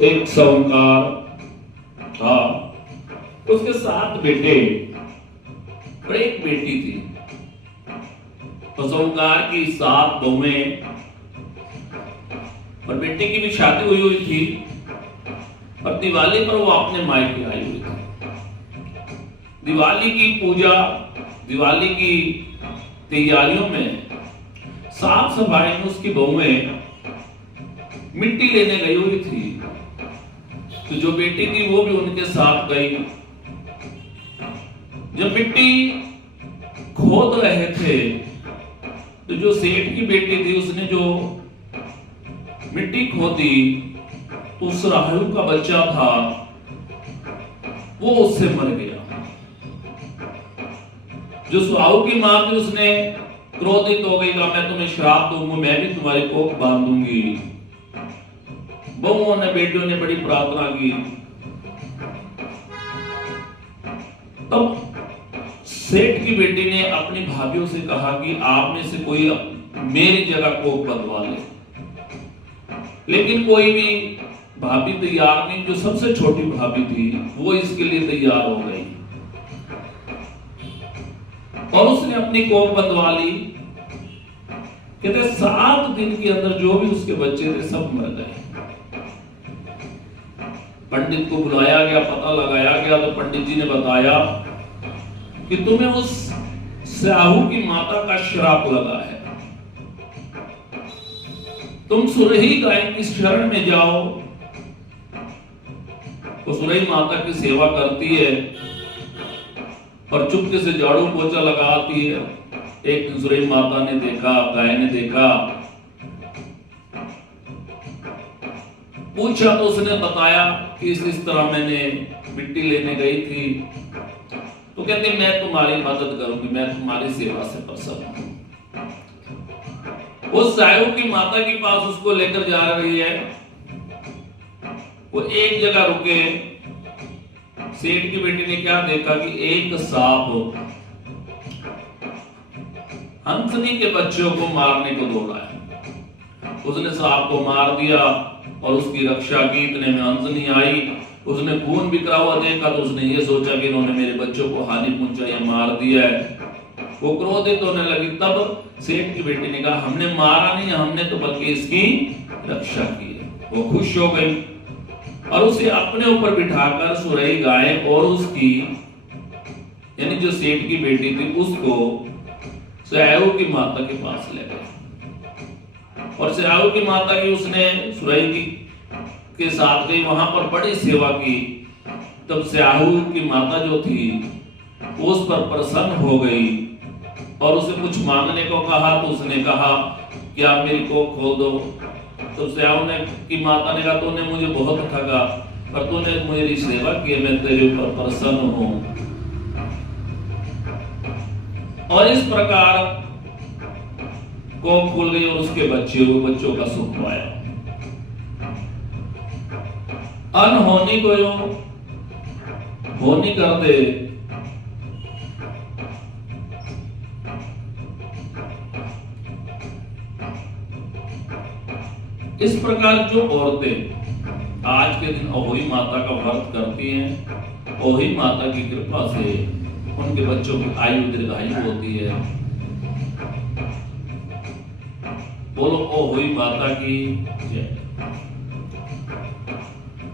एक सौंकार था, उसके 7 बेटे और एक बेटी थी। तो सौंकार की 7 बहुएं और बेटे की भी शादी हुई थी और दिवाली पर वो अपने मायके आई हुई थी। दिवाली की पूजा, दिवाली की तैयारियों में, साफ सफाई में उसकी बहुएं मिट्टी लेने गई हुई थी। तो जो बेटी थी वो भी उनके साथ गई। जब मिट्टी खोद रहे थे तो जो सेठ की बेटी थी उसने जो मिट्टी खोदी तो उस राहु का बच्चा था वो उससे मर गया। जो सुहाऊ की मां थी उसने क्रोधित हो गई, कहा मैं तुम्हें श्राप दूंगा, मैं भी तुम्हारी कोख बांध दूंगी। बहुओं ने, बेटियों ने बड़ी प्रार्थना की। तब सेठ की बेटी ने अपनी भाभीयों से कहा कि आप में से कोई मेरी जगह कोख बंधवा ले। लेकिन कोई भी भाभी तैयार नहीं। जो सबसे छोटी भाभी थी वो इसके लिए तैयार हो गई और उसने अपनी कोख बंधवा ली। कहते 7 दिन के अंदर जो भी उसके बच्चे थे सब मर गए। पंडित को बुलाया गया, पता लगाया गया तो पंडित जी ने बताया कि तुम्हें उस साहू की माता का श्राप लगा है। तुम सुरही गाय की शरण में जाओ। वो सुरही माता की सेवा करती है और चुपके से झाड़ू पोछा लगाती है। एक दिन सुरही माता ने देखा, गाय ने देखा, पूछा तो उसने बताया कि इस तरह मैंने मिट्टी लेने गई थी। तो कहते मैं तुम्हारी मदद करूंगी, मैं तुम्हारी सेवा से प्रसन्न हूं। वो साहू की माता के पास उसको लेकर जा रही है। वो एक जगह रुके। सेठ की बेटी ने क्या देखा कि एक सांप हंसनी के बच्चों को मारने को दौड़ा है। उसने सांप को मार दिया और उसकी रक्षा की। इतने में हंसनी आई, उसने खून बिखरा हुआ देखा तो उसने ये सोचा कि इन्होंने मेरे बच्चों को हानि पहुंचाई है, मार दिया है। वो क्रोधित होने लगी। तब सेठ की बेटी ने कहा हमने मारा नहीं, हमने तो बल्कि इसकी रक्षा की है। वो खुश हो गई और उसे अपने ऊपर बिठाकर सुरही गाय और उसकी, यानी जो सेठ की बेटी थी, उसको साहू की माता के पास ले गए। और साहू की माता की उसने सुरही की के साथ गई, वहां पर बड़ी सेवा की। तब साहू की माता जो थी उस पर प्रसन्न हो गई और उसे कुछ मांगने को कहा। तो उसने कहा कि आप मेरी कोख खोल दो। तो साहू ने की माता ने कहा तूने मुझे बहुत ठगा, पर तूने मेरी सेवा की, मैं तेरे ऊपर प्रसन्न हूं। और इस प्रकार कोख खुल गई और उसके बच्चों का सुख पाया। अनहोनी को जो होनी कर दे, इस प्रकार जो औरतें आज के दिन अहोई माता का व्रत करती हैं, अहोई माता की कृपा से उनके बच्चों की आयु दीर्घायु होती है। बोलो अहोई माता की जय।